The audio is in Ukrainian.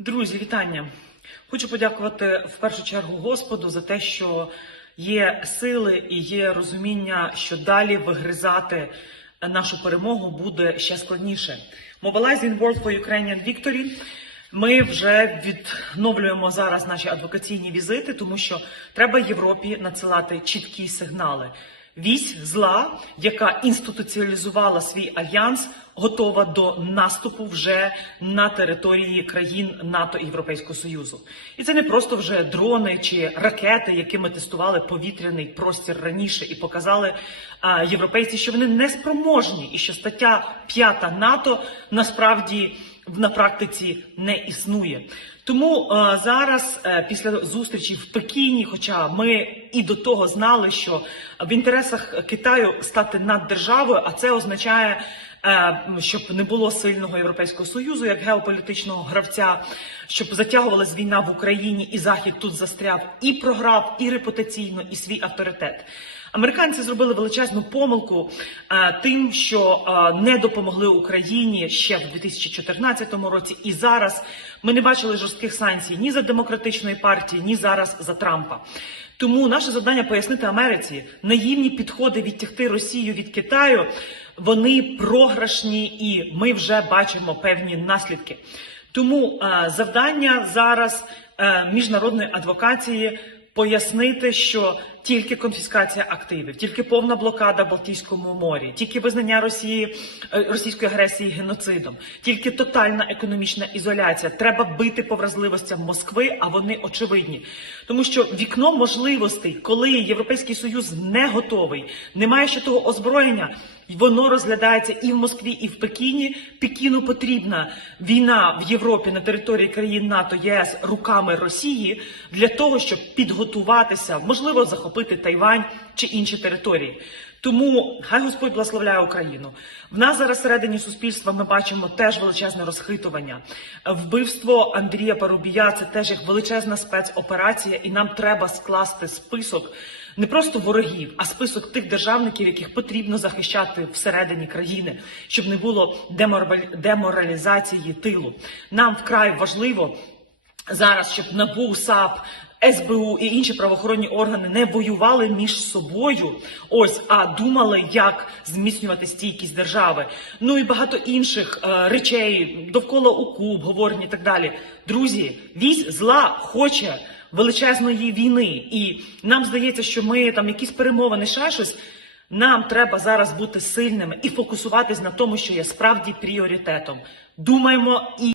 Друзі, вітання! Хочу подякувати в першу чергу Господу за те, що є сили і є розуміння, що далі вигризати нашу перемогу буде ще складніше. Mobilizing World for Ukrainian Victory. Ми вже відновлюємо зараз наші адвокаційні візити, тому що треба Європі надсилати чіткі сигнали. Вісь зла, яка інституціалізувала свій альянс, готова до наступу вже на території країн НАТО і Європейського Союзу. І це не просто вже дрони чи ракети, якими тестували повітряний простір раніше, і показали а, європейці, що вони не спроможні, і що стаття 5 НАТО насправді на практиці не існує. Тому е, зараз, е, після зустрічі в Пекіні, хоча ми і до того знали, що в інтересах Китаю стати наддержавою, а це означає, е, щоб не було сильного європейського союзу як геополітичного гравця, щоб затягувалась війна в Україні, і Захід тут застряв і програв, і репутаційно, і свій авторитет. Американці зробили величезну помилку е, тим, що е, не допомогли Україні ще в 2014 році, і зараз ми не бачили жорстких санкцій ні за демократичної партії, ні зараз за Трампа. Тому наше завдання пояснити Америці наївні підходи відтягти Росію від Китаю. Вони програшні, і ми вже бачимо певні наслідки. Тому е, завдання зараз е, міжнародної адвокації пояснити, що тільки конфіскація активів, тільки повна блокада Балтійському морі, тільки визнання Росії е, російської агресії геноцидом, тільки тотальна економічна ізоляція. Треба бити по вразливостям Москви, а вони очевидні, тому що вікно можливостей, коли Європейський Союз не готовий, немає ще того озброєння. Воно розглядається і в Москві, і в Пекіні. Пекіну потрібна війна в Європі на території країн НАТО ЄС руками Росії для того, щоб підготуватися, можливо, захопити Тайвань чи інші території. Тому хай Господь благословляє Україну. В нас зараз всередині суспільства ми бачимо теж величезне розхитування. Вбивство Андрія Парубія це теж як величезна спецоперація, і нам треба скласти список не просто ворогів, а список тих державників, яких потрібно захищати всередині країни, щоб не було деморалізації тилу. Нам вкрай важливо зараз, щоб НАБУ, САП. СБУ і інші правоохоронні органи не воювали між собою, ось а думали, як зміцнювати стійкість держави. Ну і багато інших е, речей довкола УКУ, обговорень і так далі. Друзі, вісь зла хоче величезної війни, і нам здається, що ми там якісь перемовини, ще щось. Нам треба зараз бути сильними і фокусуватись на тому, що є справді пріоритетом. Думаємо і.